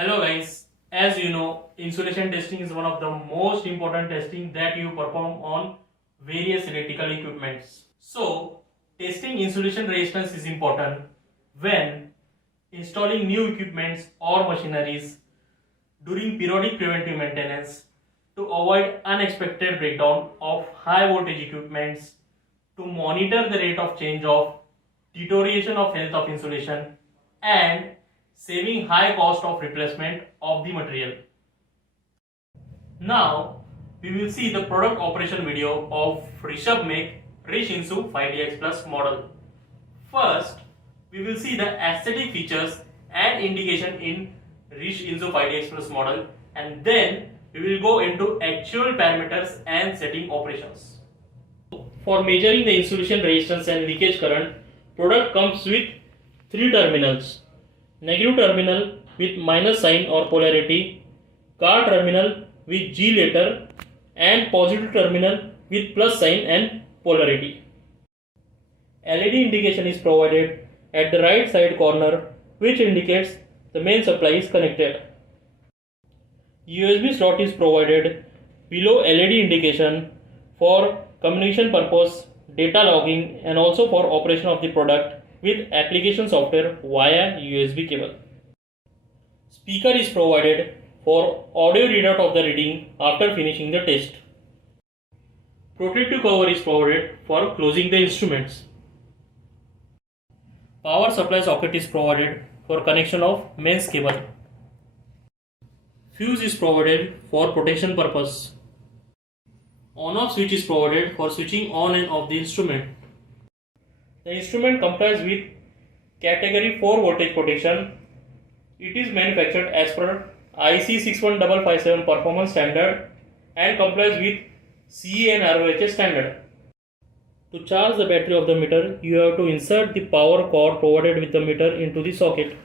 Hello guys, as you know, insulation testing is one of the most important testing that you perform on various electrical equipments. So, testing insulation resistance is important when installing new equipments or machineries during periodic preventive maintenance to avoid unexpected breakdown of high voltage equipments, to monitor the rate of change of deterioration of health of insulation, and saving high cost of replacement of the material. Now we will see the product operation video of Rishabh Make Rich Insu 5DX Plus model. First, we will see the aesthetic features and indication in Rich Insu 5DX Plus model, and then we will go into actual parameters and setting operations. For measuring the insulation resistance and leakage current, product comes with 3 terminals: negative terminal with minus sign or polarity, car terminal with G letter, and positive terminal with plus sign and polarity. LED indication is provided at the right side corner, which indicates the main supply is connected. USB slot is provided below LED indication for communication purpose, data logging, and also for operation of the product with application software via USB cable. Speaker is provided for audio readout of the reading after finishing the test. Protective cover is provided for closing the instruments. Power supply socket is provided for connection of mains cable. Fuse is provided for protection purpose. On-off switch is provided for switching on and off the instrument. The instrument complies with category 4 voltage protection. It is manufactured as per IC 61557 performance standard and complies with CE and RoHS standard. To charge the battery of the meter, you have to insert the power cord provided with the meter into the socket.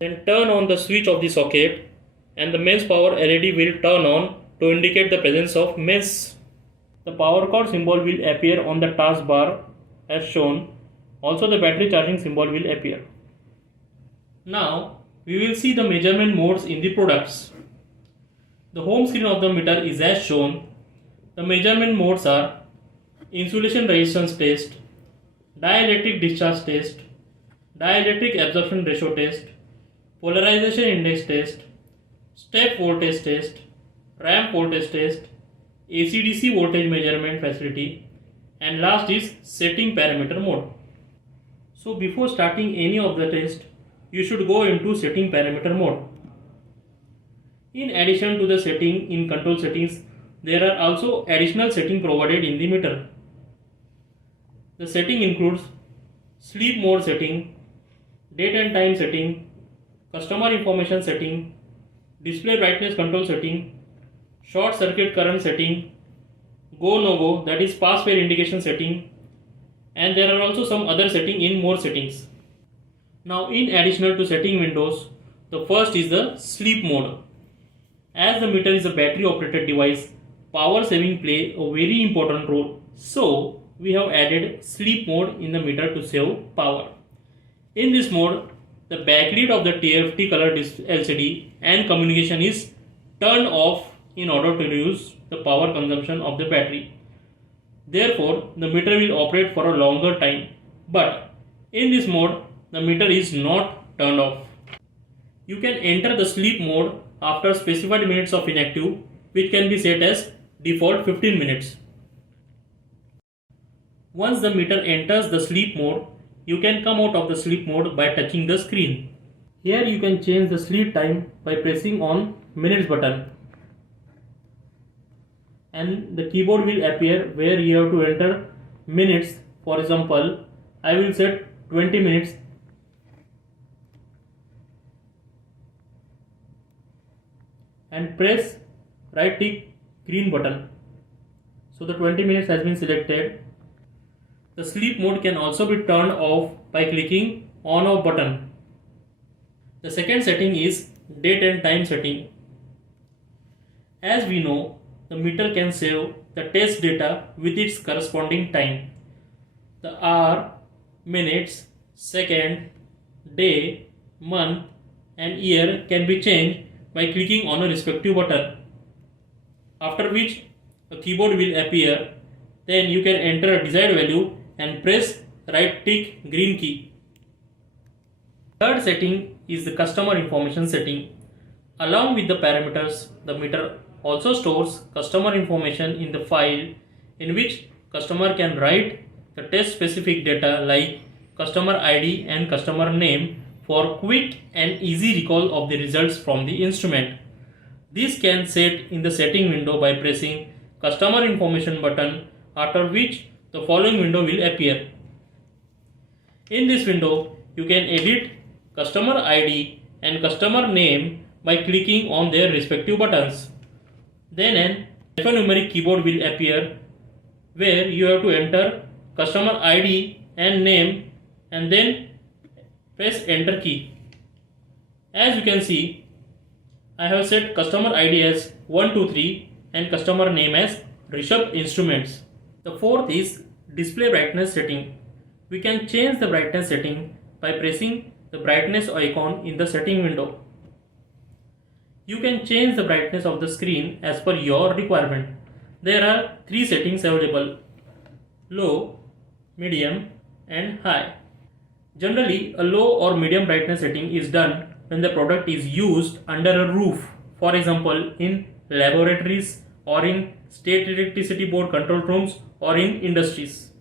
Then turn on the switch of the socket and the mains power LED will turn on to indicate the presence of mains. The power cord symbol will appear on the taskbar as shown. Also the battery charging symbol will appear. Now we will see the measurement modes in the products. The home screen of the meter is as shown. The measurement modes are insulation resistance test, dielectric discharge test, dielectric absorption ratio test, polarization index test, step voltage test, ramp voltage test, AC/DC voltage measurement facility, and last is setting parameter mode. So before starting any of the test, you should go into setting parameter mode. In addition to the setting in control settings, there are also additional setting provided in the meter. The setting includes sleep mode setting, date and time setting, customer information setting, display brightness control setting, short circuit current setting, go no go, that is pass fail indication setting, and there are also some other setting in more settings. Now in additional to setting windows, the first is the sleep mode. As the meter is a battery operated device, power saving play a very important role. So we have added sleep mode in the meter to save power. In this mode, the backlight of the TFT color LCD and communication is turned off in order to reduce the power consumption of the battery. Therefore, the meter will operate for a longer time. But in this mode, the meter is not turned off. You can enter the sleep mode after specified minutes of inactive, which can be set as default 15 minutes. Once the meter enters the sleep mode, you can come out of the sleep mode by touching the screen. Here you can change the sleep time by pressing on minutes button, and the keyboard will appear where you have to enter minutes. For example, I will set 20 minutes and press right tick green button. So the 20 minutes has been selected. The sleep mode can also be turned off by clicking on off button. The second setting is date and time setting. As we know, the meter can save the test data with its corresponding time. The hour, minutes, second, day, month and year can be changed by clicking on a respective button, after which a keyboard will appear. Then you can enter a desired value and press right tick green key. Third setting is the customer information setting. Along with the parameters, the meter also stores customer information in the file, in which customer can write the test specific data like customer ID and customer name for quick and easy recall of the results from the instrument. This can set in the setting window by pressing customer information button, after which the following window will appear. In this window, you can edit customer ID and customer name by clicking on their respective buttons. Then an alphanumeric keyboard will appear, where you have to enter customer ID and name and then press enter key. As you can see, I have set customer ID as 123 and customer name as Rishabh Instruments. The fourth is display brightness setting. We can change the brightness setting by pressing the brightness icon in the setting window. You can change the brightness of the screen as per your requirement. There are three settings available: low, medium and high. Generally, a low or medium brightness setting is done when the product is used under a roof, for example in laboratories or in state electricity board control rooms or in industries.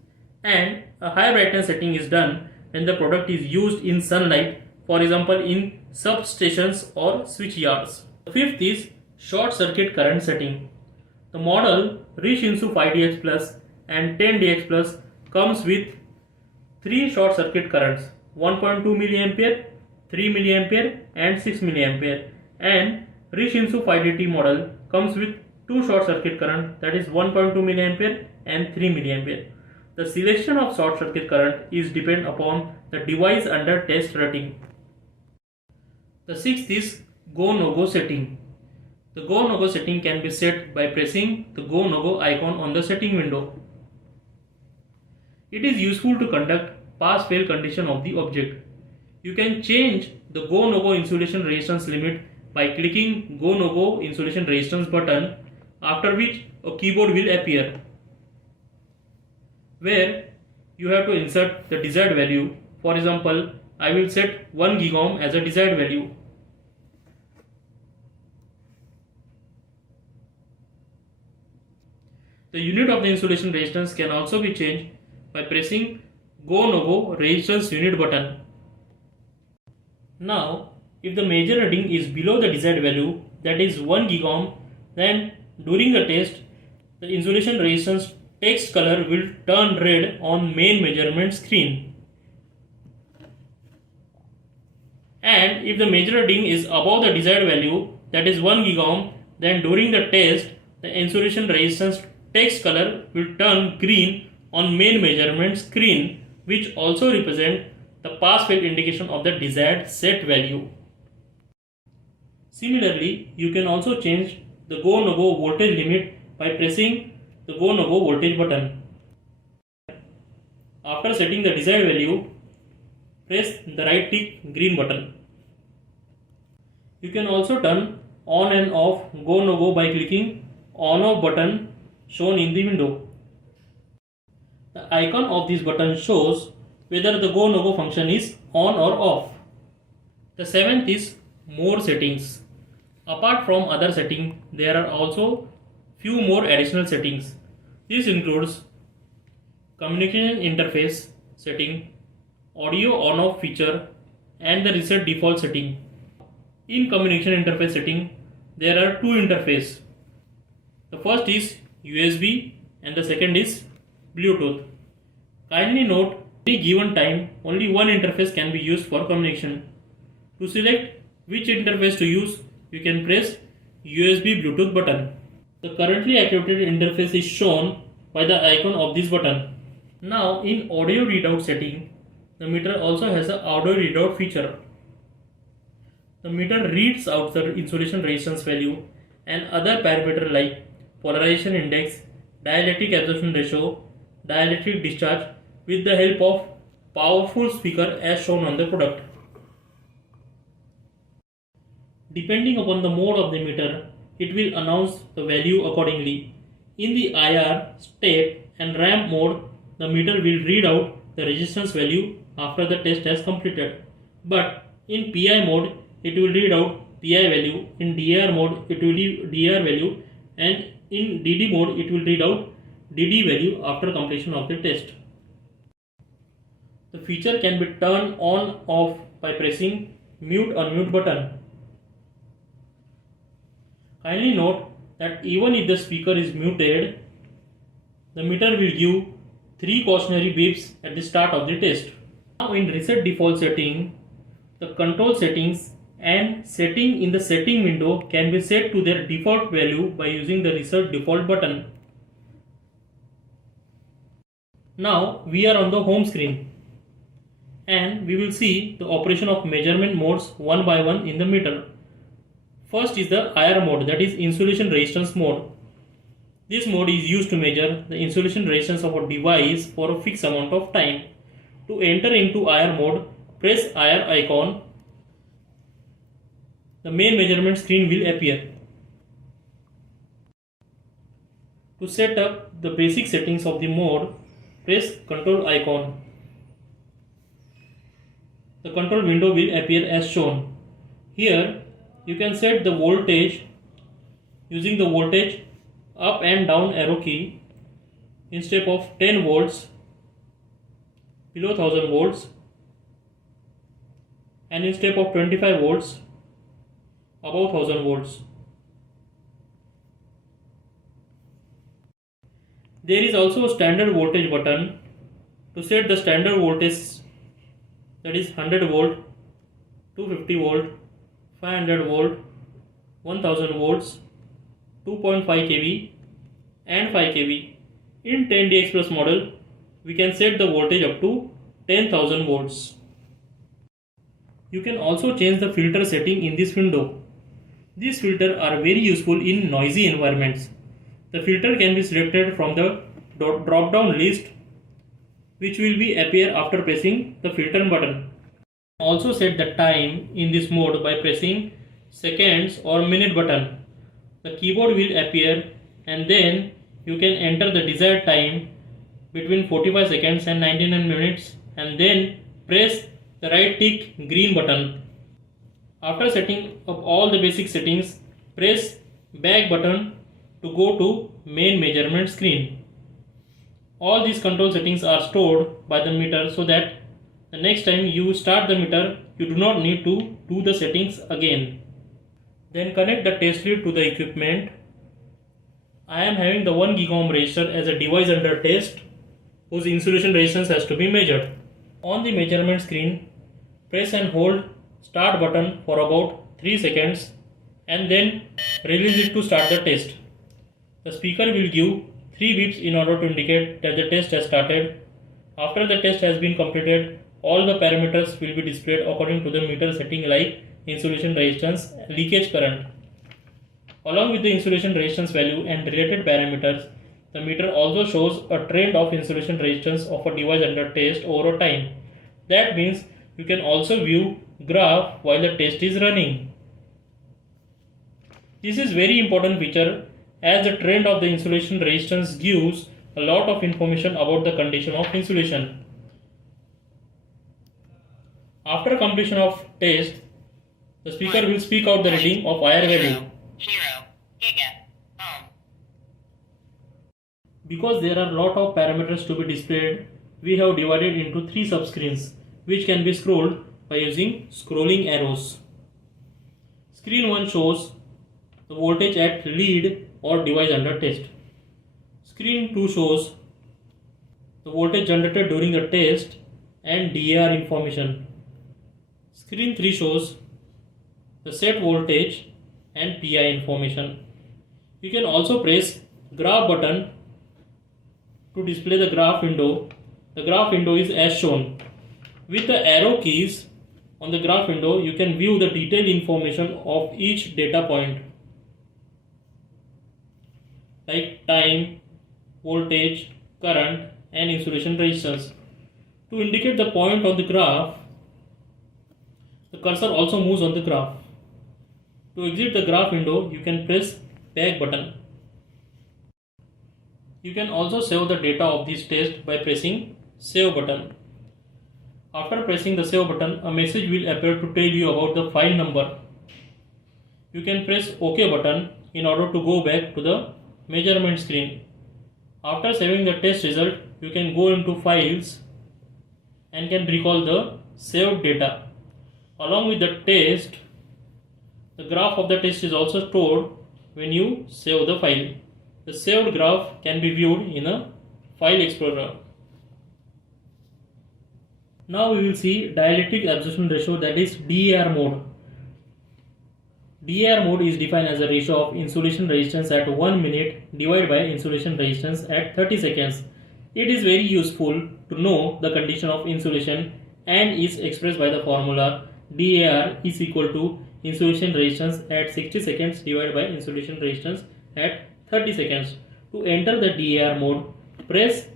And a high brightness setting is done when the product is used in sunlight, for example in substations or switch yards. The fifth is short circuit current setting. The model Rich Insu 5DX Plus and 10DX Plus comes with three short circuit currents: 1.2 mA, 3 mA and 6 mA, and Rich Insu 5DT model comes with two short circuit current, that is 1.2 mA and 3 mA. The selection of short circuit current is depend upon the device under test rating. The sixth is go no go setting. The go no go setting can be set by pressing the go no go icon on the setting window. It is useful to conduct pass fail condition of the object. You can change the go no go insulation resistance limit by clicking go no go insulation resistance button, after which a keyboard will appear, where you have to insert the desired value. For example, I will set 1 gigohm as a desired value. The unit of the insulation resistance can also be changed by pressing go no go resistance unit button. Now, if the measure reading is below the desired value, that is 1 gigohm, then during the test, the insulation resistance text color will turn red on main measurement screen. And if the measure reading is above the desired value, that is 1 gigohm, then during the test, the insulation resistance text color will turn green on main measurement screen, which also represent the pass fail indication of the desired set value. Similarly, you can also change the go no go voltage limit by pressing the go no go voltage button. After setting the desired value, press the right tick green button. You can also turn on and off go no go by clicking on off button shown in the window. The icon of this button shows whether the go no go function is on or off. The seventh is more settings. Apart from other settings, there are also few more additional settings. This includes communication interface setting, audio on off feature and the reset default setting. In communication interface setting, there are two interfaces. The first is USB and the second is Bluetooth. Kindly note, at any given time, only one interface can be used for communication. To select which interface to use, you can press USB Bluetooth button. The currently activated interface is shown by the icon of this button. Now in audio readout setting, the meter also has an audio readout feature. The meter reads out the insulation resistance value and other parameters like polarization index, dielectric absorption ratio, dielectric discharge with the help of powerful speaker as shown on the product. Depending upon the mode of the meter, it will announce the value accordingly. In the IR, step and ramp mode, the meter will read out the resistance value after the test has completed. But in PI mode, it will read out PI value. In DR mode, it will read DR value, and in DD mode, it will read out DD value after completion of the test. The feature can be turned on off by pressing mute unmute button. Kindly note that even if the speaker is muted, the meter will give 3 cautionary beeps at the start of the test. Now in reset default setting, the control settings and setting in the setting window can be set to their default value by using the reset default button. Now we are on the home screen and we will see the operation of measurement modes one by one in the meter. First is the IR mode, that is insulation resistance mode. This mode is used to measure the insulation resistance of a device for a fixed amount of time. To enter into IR mode, press IR icon. The main measurement screen will appear. To set up the basic settings of the mode, press control icon. The control window will appear as shown. Here you can set the voltage using the voltage up and down arrow key. Instead of 10 volts below 1000 volts, and instead of 25 volts above 1000 volts. There is also a standard voltage button. To set the standard voltage, that is 100 volt, 250 volt, 500 volt, 1000 volts, 2.5 kV and 5 kV. In 10D Express model, we can set the voltage up to 10,000 volts. You can also change the filter setting in this window. These filters are very useful in noisy environments. The filter can be selected from the drop-down list, which will be appear after pressing the filter button. Also set the time in this mode by pressing seconds or minute button. The keyboard will appear and then you can enter the desired time between 45 seconds and 99 minutes and then press the right tick green button. After setting up all the basic settings, press back button to go to main measurement screen. All these control settings are stored by the meter so that the next time you start the meter, you do not need to do the settings again. Then connect the test lead to the equipment. I am having the 1 GΩ resistor as a device under test whose insulation resistance has to be measured. On the measurement screen, press and hold start button for about 3 seconds and then release it to start the test. The speaker will give 3 beeps in order to indicate that the test has started. After the test has been completed, all the parameters will be displayed according to the meter setting like insulation resistance, leakage current. Along with the insulation resistance value and related parameters, the meter also shows a trend of insulation resistance of a device under test over time. That means you can also view graph while the test is running. This is very important feature as the trend of the insulation resistance gives a lot of information about the condition of insulation. After completion of test, the speaker will speak out the reading of IR value. 0 giga. Because there are a lot of parameters to be displayed, we have divided into 3 subscreens which can be scrolled by using scrolling arrows. Screen 1 shows the voltage at lead or device under test. Screen 2 shows the voltage generated during the test and DAR information. Screen 3 shows the set voltage and PI information. You can also press graph button to display the graph window. The graph window is as shown. With the arrow keys on the graph window, you can view the detailed information of each data point like time, voltage, current and insulation resistance. To indicate the point on the graph, the cursor also moves on the graph. To exit the graph window, you can press back button. You can also save the data of this test by pressing save button. After pressing the save button, a message will appear to tell you about the file number. You can press OK button in order to go back to the measurement screen. After saving the test result, you can go into files and can recall the saved data. Along with the test, the graph of the test is also stored when you save the file. The saved graph can be viewed in a file explorer. Now we will see dielectric absorption ratio, that is DAR mode. DAR mode is defined as a ratio of insulation resistance at 1 minute divided by insulation resistance at 30 seconds. It is very useful to know the condition of insulation and is expressed by the formula DAR is equal to insulation resistance at 60 seconds divided by insulation resistance at 30 seconds. To enter the DAR mode, press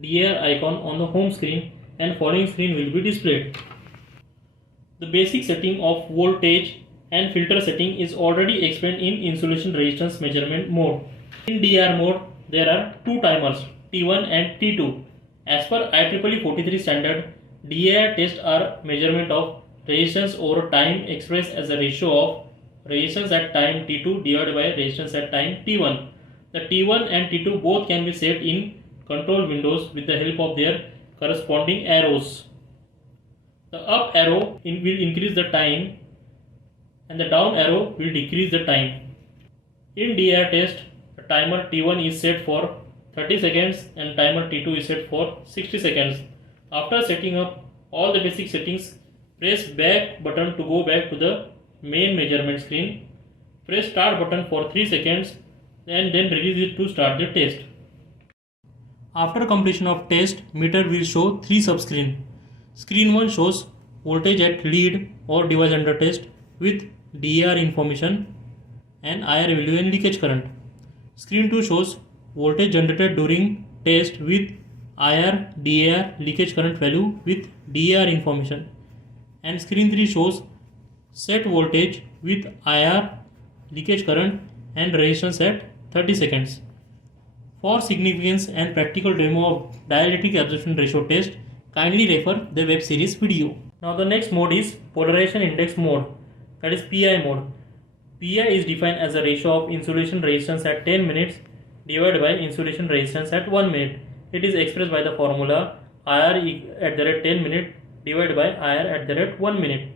DAR icon on the home screen and following screen will be displayed. The basic setting of voltage and filter setting is already explained in insulation resistance measurement mode. In DAR mode, there are two timers, T1 and T2. As per IEEE 43 standard, DAR tests are measurement of resistance over time expressed as a ratio of resistance at time T2 divided by resistance at time T1. The T1 and T2 both can be set in control windows with the help of their corresponding arrows. The up arrow will increase the time and the down arrow will decrease the time. In DAR test, the timer T1 is set for 30 seconds and timer T2 is set for 60 seconds. After setting up all the basic settings, press back button to go back to the main measurement screen. Press start button for 3 seconds and then release it to start the test. After completion of test, meter will show 3 subscreens. Screen 1 shows voltage at lead or device under test with DAR information and IR value and leakage current. Screen 2 shows voltage generated during test with IR, DAR, leakage current value with DAR information. And screen 3 shows set voltage with IR, leakage current and resistance at 30 seconds. For significance and practical demo of dielectric absorption ratio test, kindly refer the web series video. Now the next mode is polarization index mode, that is PI mode. PI is defined as a ratio of insulation resistance at 10 minutes divided by insulation resistance at 1 minute. It is expressed by the formula IR at the rate 10 minute divided by IR at the rate 1 minute.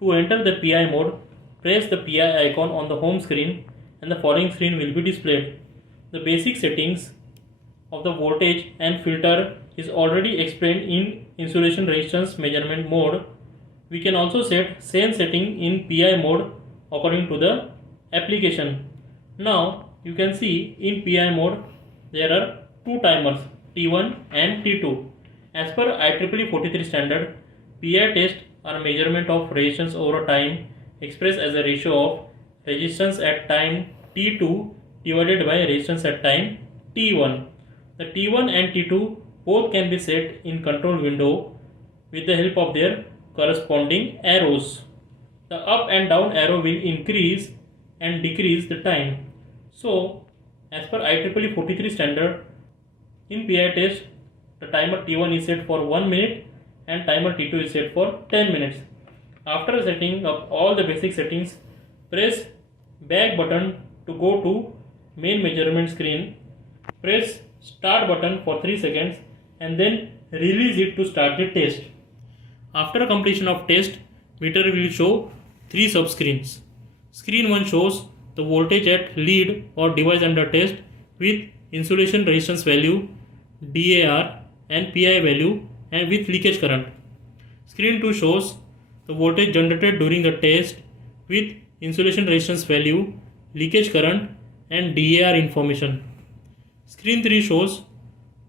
To enter the PI mode, press the PI icon on the home screen and the following screen will be displayed. The basic settings of the voltage and filter is already explained in insulation resistance measurement mode. We can also set same setting in PI mode according to the application. Now you can see in PI mode there are two timers, T1 and T2. As per IEEE 43 standard, PI tests are measurement of resistance over time expressed as a ratio of resistance at time T2 divided by resistance at time T1. The T1 and T2 both can be set in control window with the help of their corresponding arrows. The up and down arrow will increase and decrease the time. So, as per IEEE 43 standard, in PI test, the timer T1 is set for 1 minute and timer T2 is set for 10 minutes. After setting up all the basic settings, press back button to go to main measurement screen. Press start button for 3 seconds and then release it to start the test. After completion of test, meter will show 3 subscreens. Screen 1 shows the voltage at lead or device under test with insulation resistance value, DAR and PI value and with leakage current. Screen 2 shows the voltage generated during the test with insulation resistance value, leakage current and DAR information. Screen 3 shows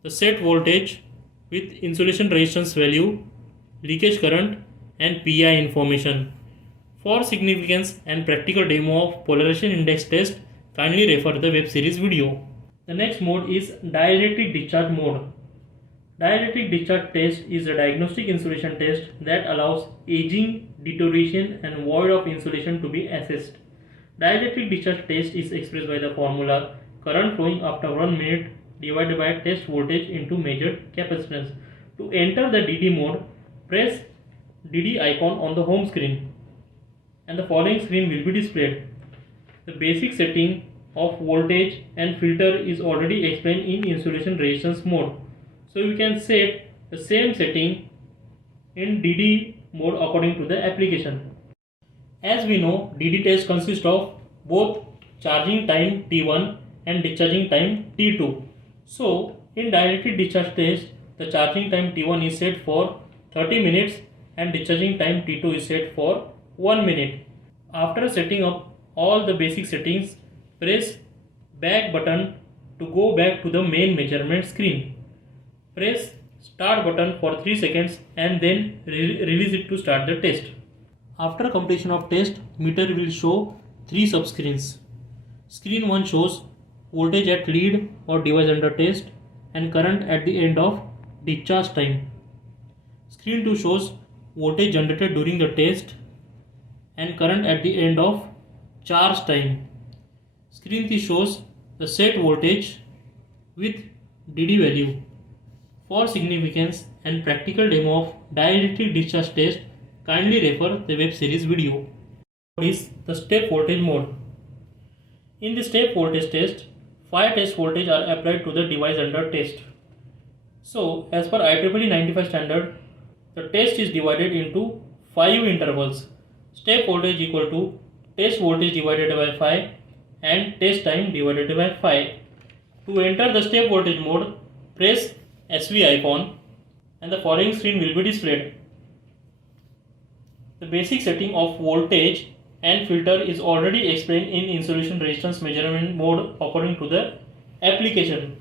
the set voltage with insulation resistance value, leakage current and PI information. For significance and practical demo of polarization index test, kindly refer the web series video. The next mode is dielectric discharge mode. Dielectric discharge test is a diagnostic insulation test that allows aging, deterioration and void of insulation to be assessed. Dielectric discharge test is expressed by the formula current flowing after 1 minute divided by test voltage into measured capacitance. To enter the DD mode, press DD icon on the home screen and the following screen will be displayed. The basic setting of voltage and filter is already explained in insulation resistance mode. So you can set the same setting in DD mode according to the application. As we know, DD test consists of both charging time T1 and discharging time T2. So in dielectric discharge test, the charging time T1 is set for 30 minutes and discharging time T2 is set for 1 minute. After setting up all the basic settings, press back button to go back to the main measurement screen. Press start button for 3 seconds and then release it to start the test. After completion of test, meter will show 3 subscreens. Screen 1 shows voltage at lead or device under test and current at the end of discharge time. Screen 2 shows voltage generated during the test and current at the end of charge time. Screen 3 shows the set voltage with DD value. For significance and practical demo of dielectric discharge test, kindly refer the web series video. Is the step voltage mode. In the step voltage test, 5 test voltage are applied to the device under test. So, as per IEEE 95 standard, the test is divided into 5 intervals. Step voltage equal to test voltage divided by 5 and test time divided by 5. To enter the step voltage mode, press SV icon and the following screen will be displayed. The basic setting of voltage and filter is already explained in insulation resistance measurement mode according to the application.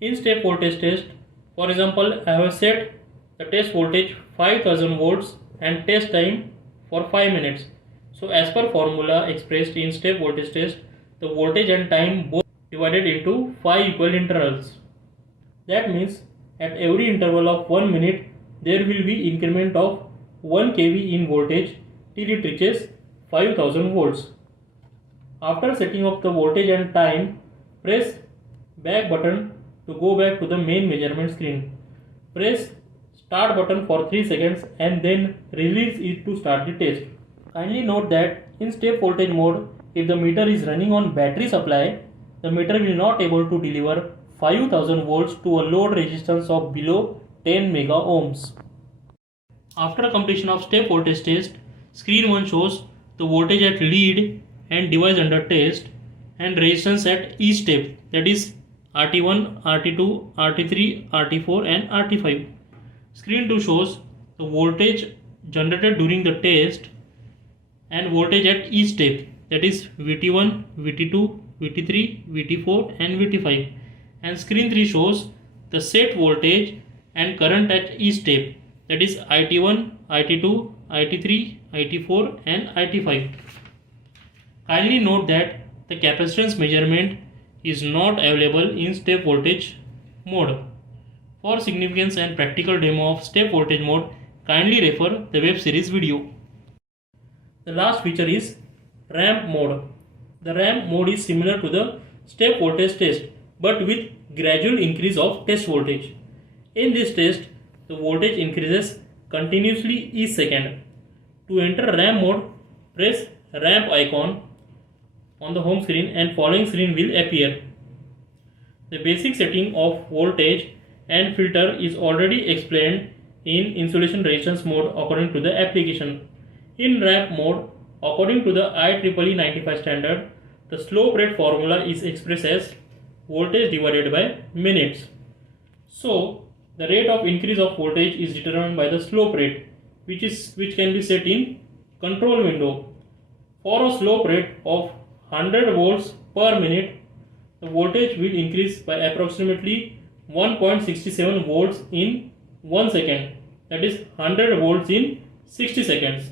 In step voltage test, for example, I have set the test voltage 5000 volts and test time for 5 minutes. So as per formula expressed in step voltage test, the voltage and time both divided into 5 equal intervals. That means at every interval of 1 minute there will be increment of 1 kV in voltage till it reaches 5000 volts. After setting up the voltage and time, press back button to go back to the main measurement screen. Press start button for 3 seconds and then release it to start the test. Kindly note that in step voltage mode, if the meter is running on battery supply, the meter will not able to deliver 5000 volts to a load resistance of below 10 mega ohms. After completion of step voltage test, screen 1 shows the voltage at lead and device under test and resistance at each step, that is RT1, RT2, RT3, RT4 and RT5. Screen 2 shows the voltage generated during the test and voltage at each step, that is VT1, VT2, VT3, VT4 and VT5. And screen 3 shows the set voltage and current at each step, that is IT1, IT2, IT3, IT4 and IT5. Kindly note that the capacitance measurement is not available in step voltage mode. For significance and practical demo of step voltage mode, kindly refer the web series video. The last feature is ramp mode. The ramp mode is similar to the step voltage test but with gradual increase of test voltage. In this test, the voltage increases continuously each second. To enter ramp mode, press ramp icon on the home screen and following screen will appear. The basic setting of voltage and filter is already explained in insulation resistance mode according to the application. In ramp mode, according to the IEEE 95 standard, the slope rate formula is expressed as voltage divided by minutes. So, the rate of increase of voltage is determined by the slope rate, which can be set in control window. For a slope rate of 100 volts per minute, the voltage will increase by approximately 1.67 volts in 1 second, that is 100 volts in 60 seconds.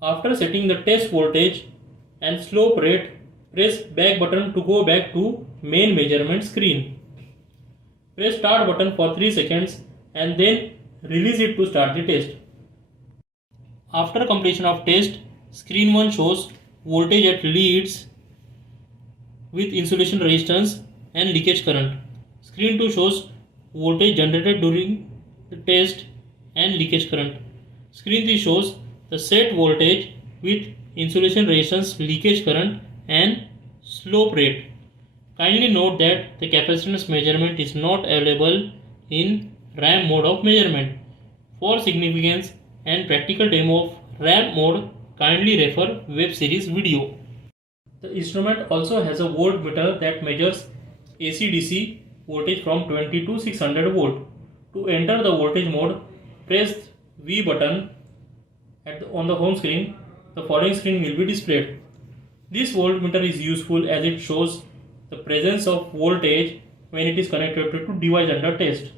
After setting the test voltage and slope rate, press back button to go back to main measurement screen. Press start button for 3 seconds and then release it to start the test. After completion of test, screen 1 shows voltage at leads with insulation resistance and leakage current. Screen 2 shows voltage generated during the test and leakage current. Screen 3 shows the set voltage with insulation resistance, leakage current and slope rate. Kindly note that the capacitance measurement is not available in RAM mode of measurement. For significance and practical demo of RAM mode, kindly refer web series video. The instrument also has a voltmeter that measures AC/DC voltage from 20 to 600 volt. To enter the voltage mode, press V button on the home screen. The following screen will be displayed. This voltmeter is useful as it shows the presence of voltage when it is connected to device under test.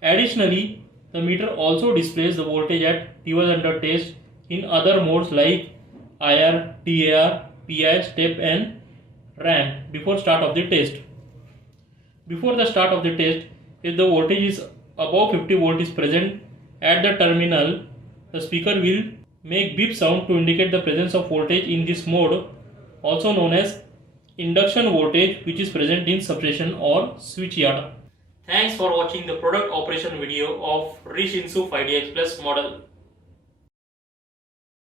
Additionally, the meter also displays the voltage at device under test in other modes like IR, TAR, PI, step and ramp before start of the test. Before the start of the test, if the voltage is above 50 volt is present at the terminal, the speaker will make beep sound to indicate the presence of voltage in this mode, also known as induction voltage, which is present in substation or switchyard. Thanks for watching the product operation video of Rich Insu 5DX Plus model.